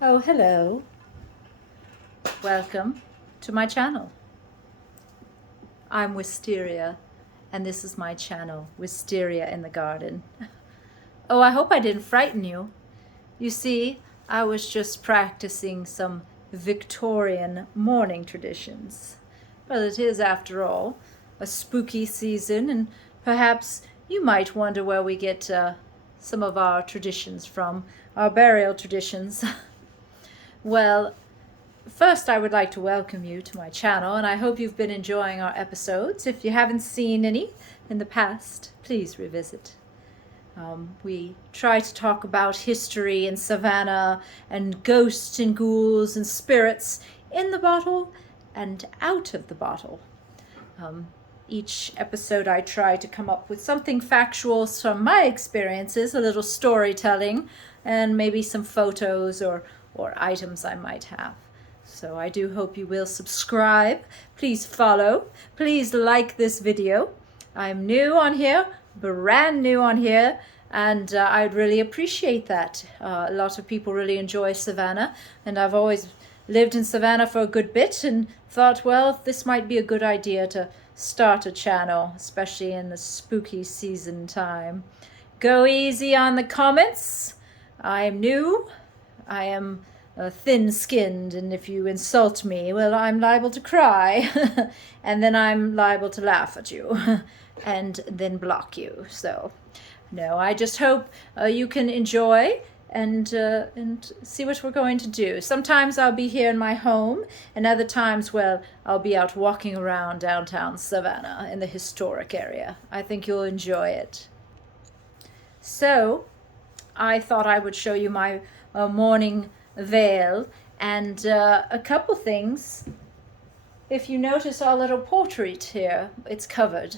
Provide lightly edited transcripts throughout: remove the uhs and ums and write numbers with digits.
Oh, hello. Welcome to my channel. I'm Wisteria, and this is my channel, Wisteria in the Garden. Oh, I hope I didn't frighten you. You see, I was just practicing some Victorian mourning traditions. Well, it is, after all, a spooky season, and perhaps you might wonder where we get some of our traditions from, our burial traditions. Well, first, I would like to welcome you to my channel, and I hope you've been enjoying our episodes. If you haven't seen any in the past, please revisit. We try to talk about history in Savannah and ghosts and ghouls and spirits in the bottle and out of the bottle. Each episode I try to come up with something factual from my experiences, a little storytelling, and maybe some photos or items I might have. So I do hope you will subscribe. Please follow. Please like this video. I'm new on here, brand new on here, and I'd really appreciate that. A lot of people really enjoy Savannah, and I've always lived in Savannah for a good bit and thought, well, this might be a good idea to start a channel, especially in the spooky season time. Go easy on the comments. I am new. I am thin-skinned, and if you insult me, well, I'm liable to cry, and then I'm liable to laugh at you, and then block you. So, no, I just hope you can enjoy and see what we're going to do. Sometimes I'll be here in my home, and other times, well, I'll be out walking around downtown Savannah in the historic area. I think you'll enjoy it. So, I thought I would show you my mourning veil and a couple things. If you notice our little portrait here, it's covered.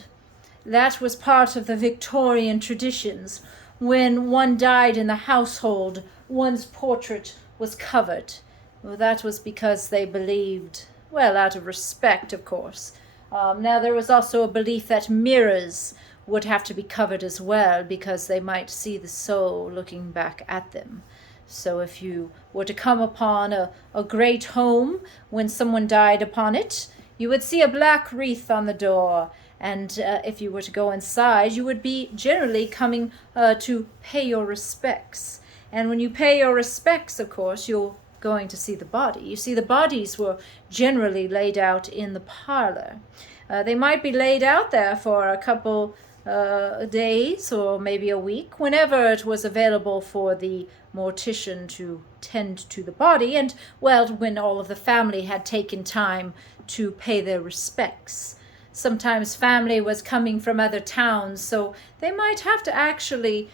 That was part of the Victorian traditions. When one died in the household, one's portrait was covered. Well, that was because they believed, well, out of respect, of course. Now, there was also a belief that mirrors would have to be covered as well because they might see the soul looking back at them. So if you were to come upon a great home when someone died upon it, you would see a black wreath on the door. And if you were to go inside, you would be generally coming to pay your respects. And when you pay your respects, of course, you're going to see the body. You see, the bodies were generally laid out in the parlor. They might be laid out there for a couple days or maybe a week, whenever it was available for the mortician to tend to the body, and, well, when all of the family had taken time to pay their respects. Sometimes family was coming from other towns, so they might have to actually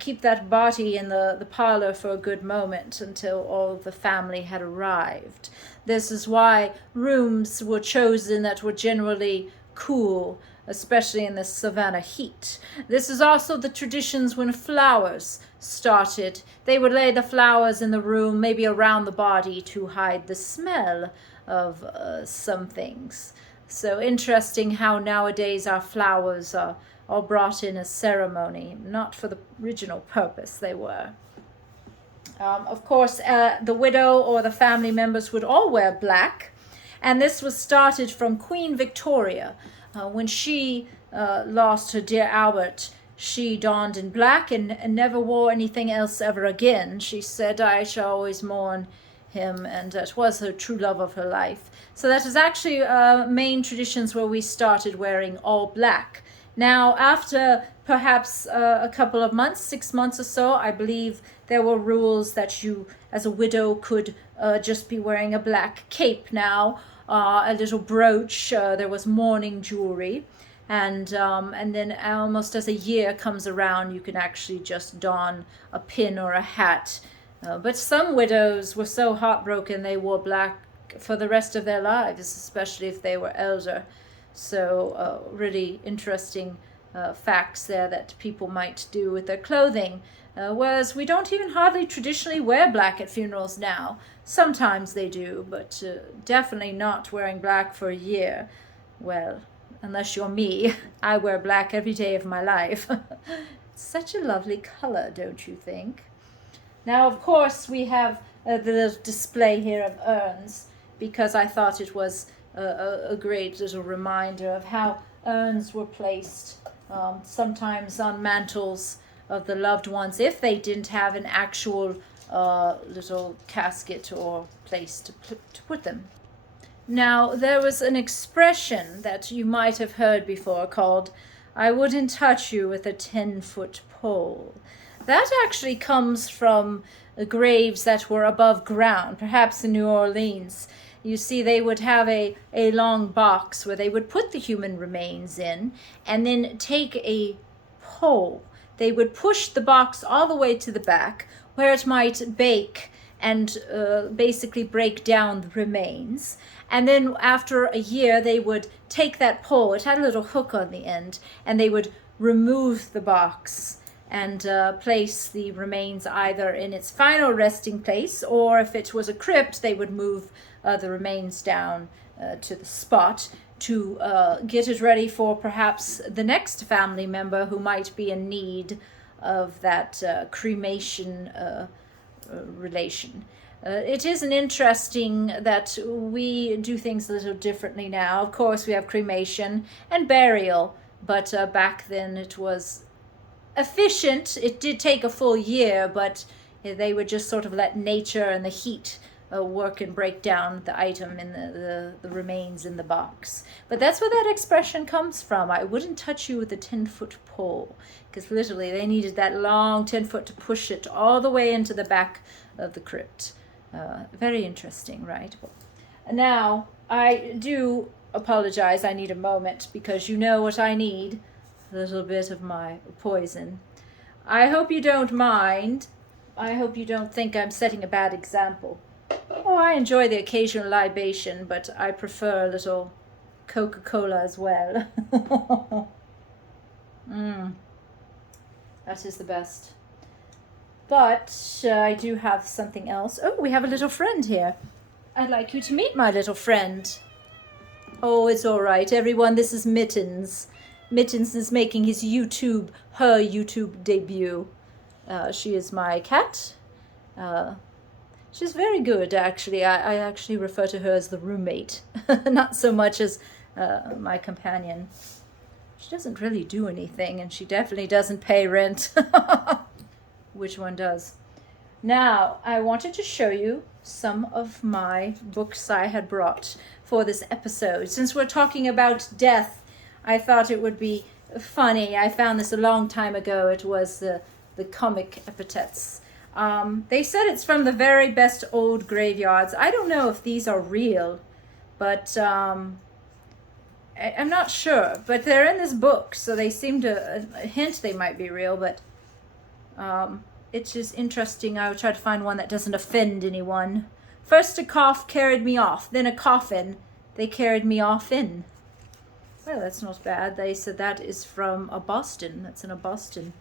keep that body in the parlor for a good moment until all of the family had arrived. This is why rooms were chosen that were generally cool, especially in the Savannah heat. This is also the traditions when flowers started. They would lay the flowers in the room, maybe around the body, to hide the smell of some things. So interesting how nowadays our flowers are all brought in as ceremony, not for the original purpose they were. Of course, the widow or the family members would all wear black, and this was started from Queen Victoria. When she lost her dear Albert, she donned in black and never wore anything else ever again. She said, I shall always mourn him, and it was her true love of her life. So that is actually main traditions where we started wearing all black. Now, after perhaps a couple of months, 6 months or so, I believe there were rules that you, as a widow, could just be wearing a black cape now, a little brooch, there was mourning jewelry, and then almost as a year comes around, you can actually just don a pin or a hat. But some widows were so heartbroken they wore black for the rest of their lives, especially if they were elder. So really interesting facts there that people might do with their clothing. Whereas we don't even hardly traditionally wear black at funerals now. Sometimes they do, but definitely not wearing black for a year. Well, unless you're me, I wear black every day of my life. It's such a lovely color, don't you think? Now, of course, we have the little display here of urns, because I thought it was a great little reminder of how urns were placed sometimes on mantles of the loved ones if they didn't have an actual little casket or place to put them. Now, there was an expression that you might have heard before called, "I wouldn't touch you with a 10-foot pole." That actually comes from graves that were above ground, perhaps in New Orleans. You see, they would have a long box where they would put the human remains in and then take a pole. They would push the box all the way to the back where it might bake and basically break down the remains. And then after a year, they would take that pole, it had a little hook on the end, and they would remove the box and place the remains either in its final resting place, or if it was a crypt, they would move the remains down to the spot to get it ready for perhaps the next family member who might be in need of that cremation relation. It is an interesting that we do things a little differently now. Of course, we have cremation and burial, but back then it was efficient. It did take a full year, but they would just sort of let nature and the heat work and break down the item in the remains in the box. But that's where that expression comes from. I wouldn't touch you with a 10-foot pole, because literally they needed that long 10-foot to push it all the way into the back of the crypt. Very interesting, right? Now, I do apologize. I need a moment, because you know what I need. A little bit of my poison. I hope you don't mind. I hope you don't think I'm setting a bad example. Oh, I enjoy the occasional libation, but I prefer a little Coca-Cola as well. That is the best. But I do have something else. Oh, we have a little friend here. I'd like you to meet my little friend. Oh, it's all right, everyone. This is Mittens. Mittens is making her YouTube debut. She is my cat. She's very good, actually. I actually refer to her as the roommate, not so much as my companion. She doesn't really do anything, and she definitely doesn't pay rent. Which one does? Now, I wanted to show you some of my books I had brought for this episode. Since we're talking about death, I thought it would be funny. I found this a long time ago. It was the comic epitaphs. They said it's from the very best old graveyards. I don't know if these are real, but I'm not sure. But they're in this book, so they seem to hint they might be real, but it's just interesting. I would try to find one that doesn't offend anyone. First a cough carried me off, then a coffin they carried me off in. Well, that's not bad. They said that is from Boston. That's in Boston.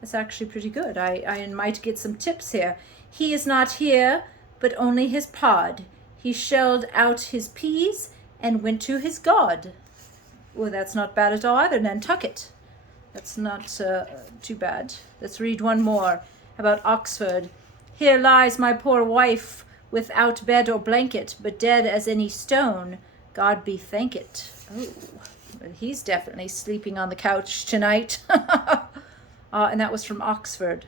That's actually pretty good. I might get some tips here. He is not here, but only his pod. He shelled out his peas and went to his God. Well, that's not bad at all either. Nantucket. That's not too bad. Let's read one more about Oxford. Here lies my poor wife without bed or blanket, but dead as any stone. God be thank it. Oh, well, he's definitely sleeping on the couch tonight. And that was from Oxford.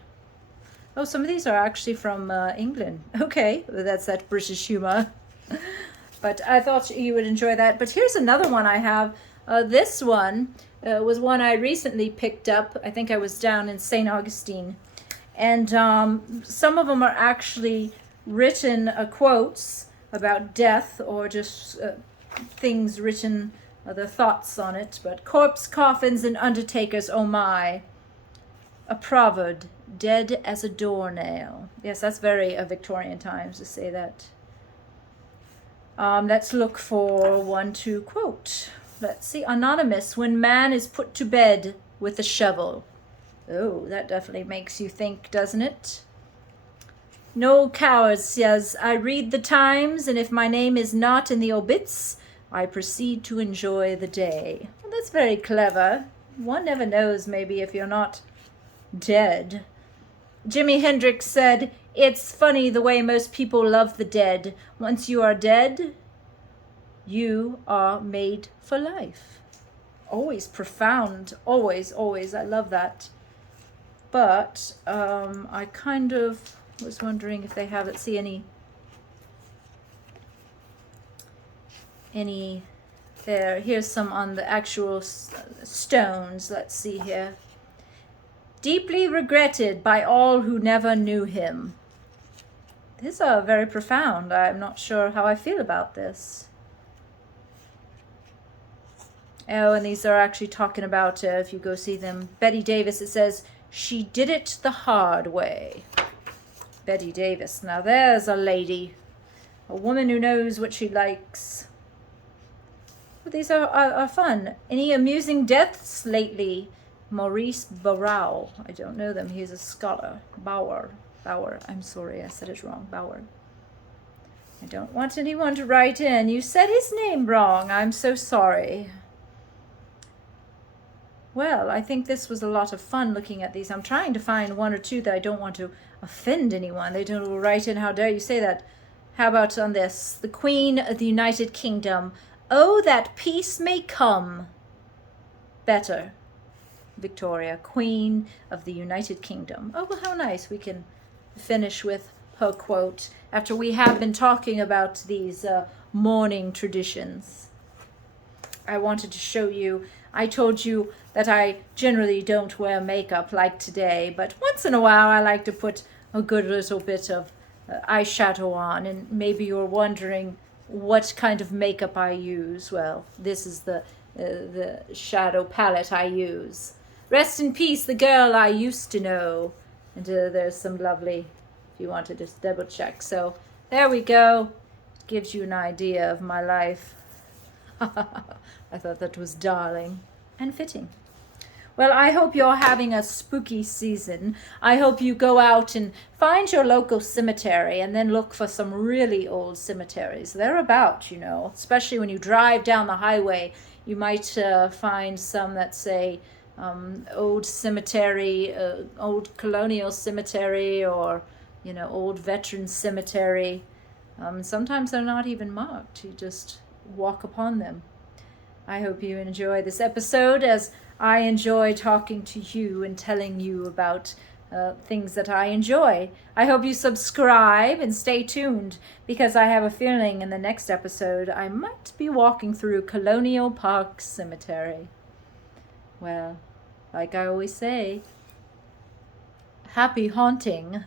Oh, some of these are actually from England. Okay, well, that's that British humor. But I thought you would enjoy that. But here's another one I have. This one was one I recently picked up. I think I was down in St. Augustine. And some of them are actually written quotes about death, or just things written, the thoughts on it. But corpse coffins and undertakers, oh my. A proverb, dead as a doornail. Yes, that's very Victorian times to say that. Let's look for one to quote. Let's see. Anonymous, when man is put to bed with a shovel. Oh, that definitely makes you think, doesn't it? No coward says, I read the Times, and if my name is not in the obits, I proceed to enjoy the day. Well, that's very clever. One never knows, maybe, if you're not dead. Jimi Hendrix said, It's funny the way most people love the dead. Once you are dead, you are made for life. Always profound. Always, always. I love that. But I kind of was wondering if they have, let's see, any there. Here's some on the actual stones. Let's see here. Deeply regretted by all who never knew him. These are very profound. I'm not sure how I feel about this. Oh, and these are actually talking about, if you go see them, Betty Davis, it says, she did it the hard way. Betty Davis. Now there's a lady. A woman who knows what she likes. Well, these are fun. Any amusing deaths lately? Maurice Barrow. I don't know them. He's a scholar. Bauer. I'm sorry, I said it wrong. Bauer. I don't want anyone to write in. You said his name wrong. I'm so sorry. Well, I think this was a lot of fun looking at these. I'm trying to find one or two that I don't want to offend anyone. They don't write in, how dare you say that. How about on this? The Queen of the United Kingdom. Oh, that peace may come. Better. Victoria, Queen of the United Kingdom. Oh, well, how nice. We can finish with her quote after we have been talking about these mourning traditions. I wanted to show you, I told you that I generally don't wear makeup like today, but once in a while I like to put a good little bit of eyeshadow on, and maybe you're wondering what kind of makeup I use. Well, this is the shadow palette I use. Rest in peace, the girl I used to know. And there's some lovely, if you want to just double check. So there we go. It gives you an idea of my life. I thought that was darling and fitting. Well, I hope you're having a spooky season. I hope you go out and find your local cemetery and then look for some really old cemeteries. They're about, you know, especially when you drive down the highway. You might find some that say old cemetery, old colonial cemetery, or, you know, old veteran cemetery. Sometimes they're not even marked. You just walk upon them. I hope you enjoy this episode as I enjoy talking to you and telling you about things that I enjoy. I hope you subscribe and stay tuned, because I have a feeling in the next episode I might be walking through Colonial Park Cemetery. Well, like I always say, happy haunting.